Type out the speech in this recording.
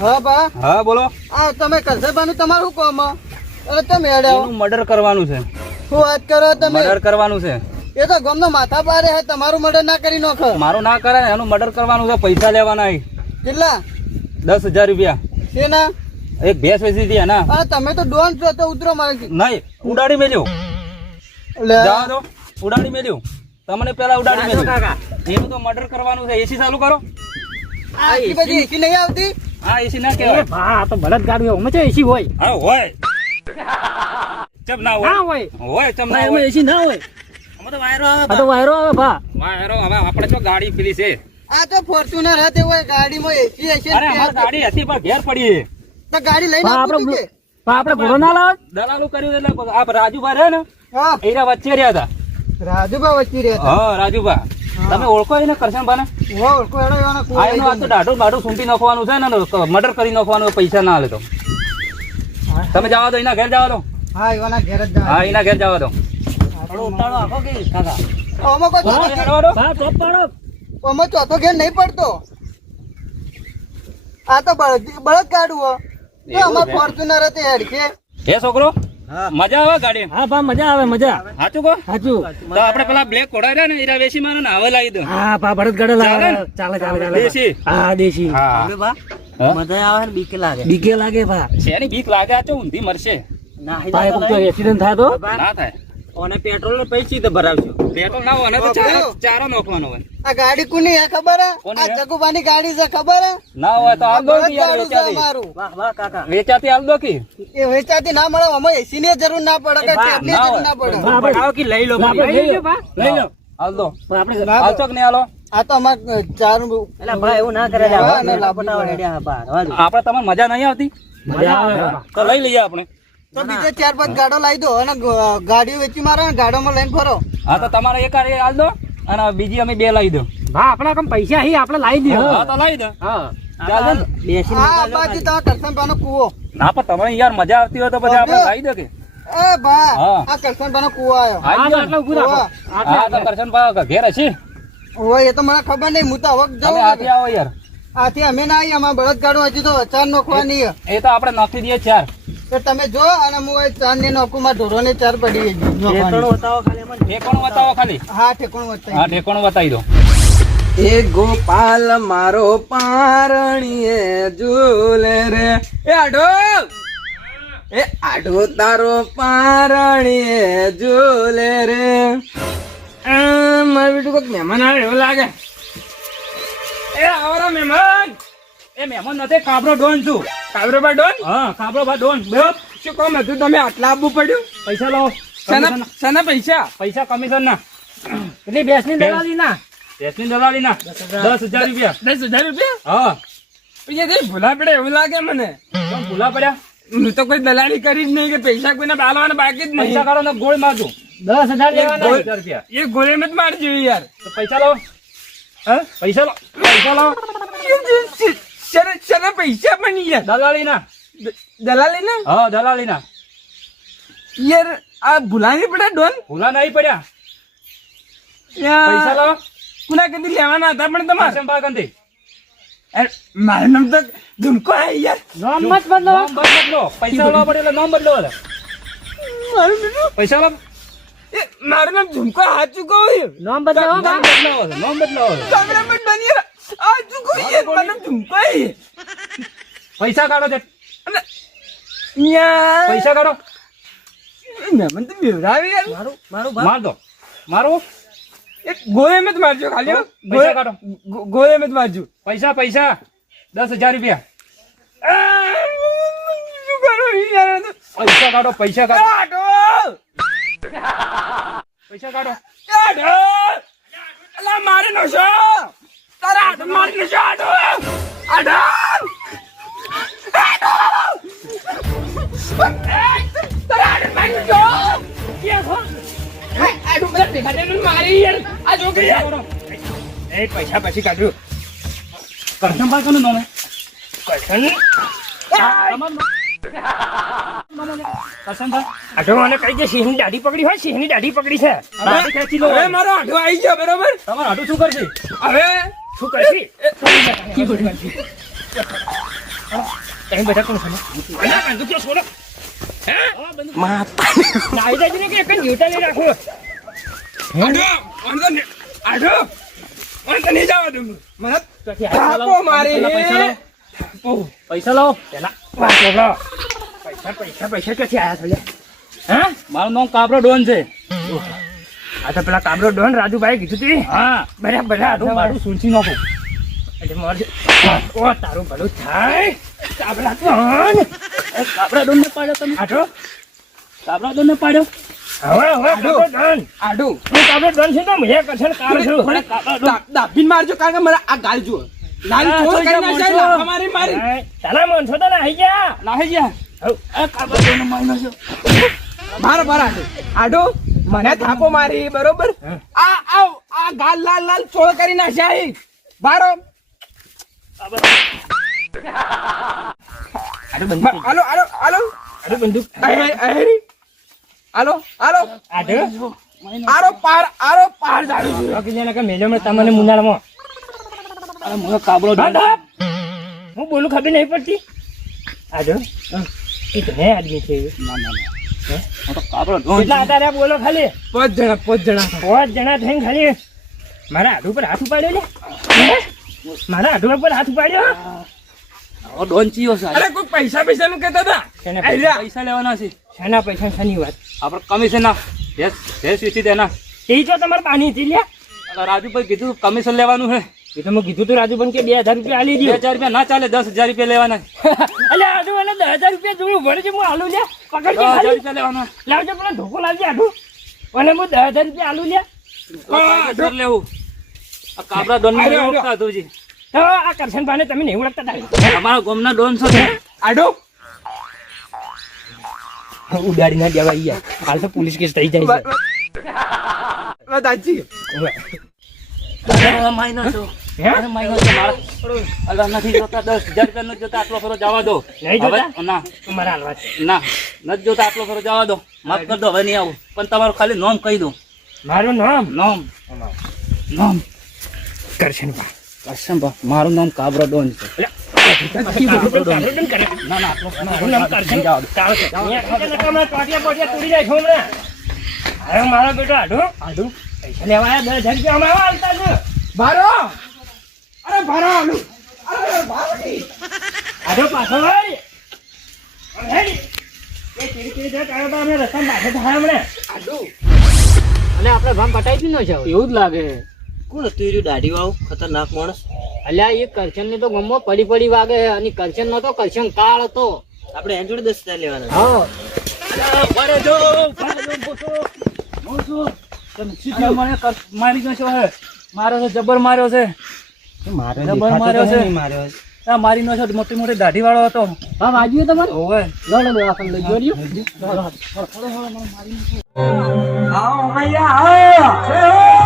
હા બા. હા બોલો. આ તમે કરશનભાઈ તમારું કોમ અરે તમે હેડ્યા એનું મર્ડર કરવાનું છે. શું વાત કરો તમે? મર્ડર કરવાનું છે. એ તો ગમનો માથા પારે હે, તમારું મર્ડર ના કરી નાખો. મારું ના કરે એનું મર્ડર કરવાનું છે. પૈસા લેવાના કેટલા? 10,000 રૂપિયા. શેના? એક ભેંસ વેચી હતી એના. અરે તમે તો ડોન છો તો ઉતરો મારે. નહીં ઉડાડી મેલ્યું. જવા દો ઉડાડી મેલ્યું. તમને પેલા ઉડાડી મેલ્યું. એનું તો મર્ડર કરવાનું છે. એસી ચાલુ કરો. આટલી બધી એસી નહીં આવતી? હા એસી ના કહેવાય. હા તો બળદ ગાડી અમે તો એસી હોય. હા હોય. ચમ ના હોય. ના હોય. હોય ચમ ના એમાં હોય. એસી ના હોય. અમે તો વાયરો આવે. આ તો વાયરો આવે ભા. વાયરો હવે આપણે તો ગાડી પેલી છે. આ તો ફોર્ચ્યુનર હતી હોય ગાડીમાં એસી હશે. અરે અમારી ગાડી હતી પણ ઘેર પડી છે. તો ગાડી લઈને ભા આપું આપણે તું કે? ભા આપણે ઘોડો ના લાવ. દલાલું કર્યું એટલે આ રાજુભા રહે ને હા એના વચ્ચે રહ્યા હતા. રાજુભા વચ્ચે રહ્યા હા રાજુભા તમે ઓળખો એને કરશનભાને? હતા. ઓળખો હેડો એવાનો આ એનું આ તો દાઢું બાઢું સૂંટી નાખવાનું છે ને મર્ડર કરી નાખવાનું પૈસા ના લે તો તમે જવા દો એના ઘેર જવા દો. હા એવાના ઘેર જ હા એના ઘેર જવા દો. આમાં કોઈ ચોથો ઘેર- ભા ટોપ પાડો. આમાં ચોથો ઘેર નહીં પડતો. આ તો બળદ કાઢવું હો. તો આમાં ફોર્ચ્યુનર હતી હેડ કે હે છોકરો મજા આવે ગાડી હા ભા મજા આવે મજા. સાચું કહો સાચું. તો આપણે પેલા બ્લેક ઘોડા રહ્યા ને એરા વેચી મારે ને હવે લાવી દો. હા ભા બળદ ગાડો લાવે. ચાલે ને? ચાલે ચાલે ચાલે. દેશી? હા દેશી. હા મજા આવે ને બીક લાગે. બીકે લાગે ભા. શેની બીક લાગે આ તો ઊંધી મરશે. ભા એક વખત એક્સિડન્ટ થાય તો ના થાય. અને પેટ્રોલ ને પૈસા તો ભરાવજો. પેટ્રોલ ના હોય ને તો ચારો નાખવાનો હોય. આ ગાડી કોની હે ખબર હે? કોની આ હે? જગુબાની ગાડી છે ખબર હે? ના હોય તો હાલ દો બળદ કે યાર ગાડું છે વેચાતી. અમારું. વેચાતી હાલ દો કે. એ વેચાતી ના મળે અમે એસી ની જરૂર ના પડે કે ટેપની ના જરૂર હોય. ના પડે. ભા આપણે લઈ લો આપણે લઈ લો ભા. લઈ લો હાલ દો. ભા આપણે ના હાલ ચોક ને હાલો. આ તો અમાર ચાર એવું ના કરે આપણે તમને મજા નહીં આવતી મજા આવે ભા. તો લઈ લઈએ આપણે. તો બીજે 4-5 ગાડો લાવી દો અને ગાડીઓ વેચી મારો ને ગાડોમાં લઈને ફરો. હા તો તમારે એક હાલ દો અને બીજી અમે 2 લાવી દો. ભા આપણા કમ પૈસા હી આપણે લાવી દે. હા તો લાવી દો. હા ચાલે ને? આ બાજુ તમારા કરશનભાઈનો કૂવો. ના પણ તમને યાર મજા આવતી હોય તો પછી આપણે લાવી દો કે. એ ભા હા. આ કરશનભાઈનો કૂવો આવ્યો. આવી હા જાઓ. આટલા ઉભું રાખો. હા તો કરશન ભાઈ ઘેર હશે. હોય એ તો મને ખબર નહીં. હું તો હવે તમે આથી જાઉં. આવો યાર. આથી અમે ના આવી. અમારે બળદ ગાડું હજી તો ચાર નોખવાની હે. એ તો આપણે નાખી દઈએ 4. તો તમે જો અને હું એ ચાર ની નોખું માં ઢોરો ને 4 પડી નોખવાની. ઠેકોણું બતાવો ખાલી. હા ઠેકોણ વચ્ચે. હા ઠેકોણું બતાવી દો. એ ગોપાલ મારો પારણીએ ઝૂલે રે. એ આઢો એ આઢો તારો પારણીએ ઝૂલે રે. મારું બેટું કોઈક મહેમાન આવે એવું લાગે. એ આવરા મહેમાન. એ મહેમાન નથી કાબરો ડોન છું. કાબરો બા ડોન હા કાબરો બા ડોન. બે શું કામ હતું તમે આટલા આપવું પડ્યું? પૈસા લાવો. શાના પૈસા? પૈસા કમિશન ના. એટલે બેસની દલાલી ના. ભેંસની દલાલી ના 10,000 રૂપિયા. 10,000 રૂપિયા? હા પછી ભૂલા પડે એવું લાગે મને. કેમ ભૂલા પડ્યા? હું તો કોઈ દલાલી કરી જ નહીં કે પૈસા કોઈને બાલવાના બાકી જ પૈસા નહીં. કાઢો ને ગોળ મારજો. 10,000 લેવાના. 10,000 રૂપિયા. એ ગોળે મત મારજો યાર. તો પૈસા લાવો. હા પૈસા લાવો. પૈસા લાવો. શાના પૈસા પણ યાર? દલાલી ના. દલાલી ને હા દલાલી ના. યાર આ ભૂલા નહીં પડે ડોન. ભૂલા નહીં પડ્યા. યાર, પૈસા લાવો. કુના કદી લેવાના હતા પણ તમારે? કાશમભા ગાંધી. મારું નામ તો ધુમકો હે યાર. નામ મત બદલો. નામ બદલો. પૈસા લાવવા પડે એટલે નામ બદલો એટલે. મારું બેટું પૈસા લાવો. મારું નામ ધુમકો હાચું કહું. નામ બદલાવો નામ ભા. બદલાવો છે. નામ બદલાવો છે. તમને પણ બની હાચું કહું યાર. મારું નામ ધુમકો હે. પૈસા કાઢો છે. અને યાર પૈસા કાઢો. મહેમાન તો બેવડાવે યાર. માર દો. મારો એક ગોળે મત મારજો ખાલી હો. પૈસા કાઢો. ગોળે મત મારજો. પૈસા 10,000 રૂપિયા. શું કરું યાર? પૈસા કાઢો. પૈસા કાઢો. આટો પૈસા કાઢો. આટો અલા મારે નો છો. તારા આટો મારે નો છો. આટો આટો આટો તારા આટો મારે નો છો. આટો બધા ભેગા થઈને મારી યાર આ છોકરી યાર. એ પૈસા પછી કાઢ્યું. કરશનભાઈ કોનું નામ હે? કરશનભાઈ. આટો મને કઈ કે સિંહની દાઢી પકડી હોય સિંહની દાઢી પકડી છે. દાઢી ખેંચી લો. હવે મારો આટો આવી ગયો બરોબર. તમારું હાડું શું કરશે? હવે શું કરશી? તમે બધા કોણ છો અલ્યા બંદૂક તો છોડો હે માતા નાઈ જાય ને કે એક જીવતા નહીં રાખો આડો તો નહીં જવા દઉં મને થાપો મારી પૈસા લાવો પેલા વાત લો પૈસા ક્યાંથી આયા છો હા મારું નામ કાબરો ડોન છે આ તો પેલા કાબરો ડોન રાજુભાઈ કીધું તું હા બરાબર મારું મારું સૂંચી નાખો એટલે મારે ઓ તારું ભલું થાય કાબરા ડોન કાબરા ડોન ને પાડ્યો તમે આટો કાબરા ડોન ને પાડ્યો હવે કાબરો ડોન આડો હું કાબરો ડોન છે તો મેં કરશન કાર છું મને દાબીન મારજો કારણ કે મને આ ગાલ જુઓ લાલ ચોર કરી નાખ્યા લાફા મારી મારી તારા મન છો તો નાહી ગયા નાહી ગયા આ કાબરો ડોન મારી નાખ્યો મારો આડો મને થાપો મારી બરોબર આ ગાલ લાલ લાલ ચોળ કરી નાખ્યા બારો હાલો હાલો હાલો અરે બંદૂક હાલો હાલો આડો આરો પાર જાડું છું ઓકે કે મેલો મે તમને મુનાળમાં અરે મને કાબરો ડોન હું બોલું ખબર નહીં પડતી આડો એ તો હે આદમી છે ના હું તો કાબરો ડોન કેટલા હતા રે બોલો ખાલી 5 જણા થઈને ખાલી મારા હાથ ઉપર હાથ ઉપાડ્યો લે મારા હાથ ઉપર હાથ ઉપાડ્યો ડોન ચીયો છે અરે કોઈ પૈસા નું કહેતા હતા પૈસા લેવાના છે શાના પૈસા શાની વાત આપણે કમિશન ના ભેસ વેચી દેના એ જો તમારે પાણી હતી લ્યા રાજુભાઈ કીધું કમિશન લેવાનું છે એ તો મેં કીધું તું રાજુભાઈ કે 2000 રૂપિયા આલી દો 2000 રૂપિયા ના ચાલે 10000 રૂપિયા લેવાના અલ્યા આજુ મને 10000 રૂપિયા જોયું ભરે છે હું આલુ લ્યા પકડ કે 10,000 ખાલી રૂપિયા લેવાના લાવજો પેલા ધોકો લાવજે આડું અને હું 10000 રૂપિયા આલુ લ્યા લેવું આ કાબરા ડોન ને ઓળખતા તુજી તો આ કરશન ભાને તમે નહીં ઓળખતા તારે અમારા ગામના ડોન છો ને આડો ઉડાડી ના દેવા યાર હાલ તો પોલીસ કેસ થઈ જાય છે દાજી માઇનો છો હે માઇનો છો મારા અગર નથી જોતા 10,000 રૂપિયા નથી જોતા આટલો ફરો જવા દો નહીં જોતા? હવે ના તમારા હાલવા છે ના નથી જોતા આટલો ફરો જવા દો માફ કરી દો હવે નહીં આવું પણ તમારું ખાલી નામ કહી દો મારું નામ નામ કરશન ભા કસમ મારું નામ કાબરો ડોન છે ના ના મારું નામ કરશન તોડી જાય છો હમણાં હવે મારો બેટો આડો પૈસા લેવા 10,000 રૂપિયા અમારા હાલતા છે બારો અરે બારો આલુ અરે બારો આડો પાછો ભાઈ હેડી એ ચીડી દે કાઢો તો અમે રસ્તા પાછળ થાય હમણાં આડો અને આપણે ગામ પટાઈ ન જાવ એવું જ લાગે કોણ હતું એ દાઢી વાળું ખતરનાક માણસ અલ્યા એ કરશન ને તો ગમો પડી વાગે અને કરશન નો તો કરશન કાળ હતો આપણે એન જોડે 10,000 લેવાના હા મારી ગયો છે મારો છે જબર માર્યો છે જબર માર્યો છે મારી નો છે મોટી મોટી દાઢી વાળો હતો હા વાગ્યું તમારે ઓવે લડો દવાખાને લઈ જોડ્યું આવો અહીંયા આવો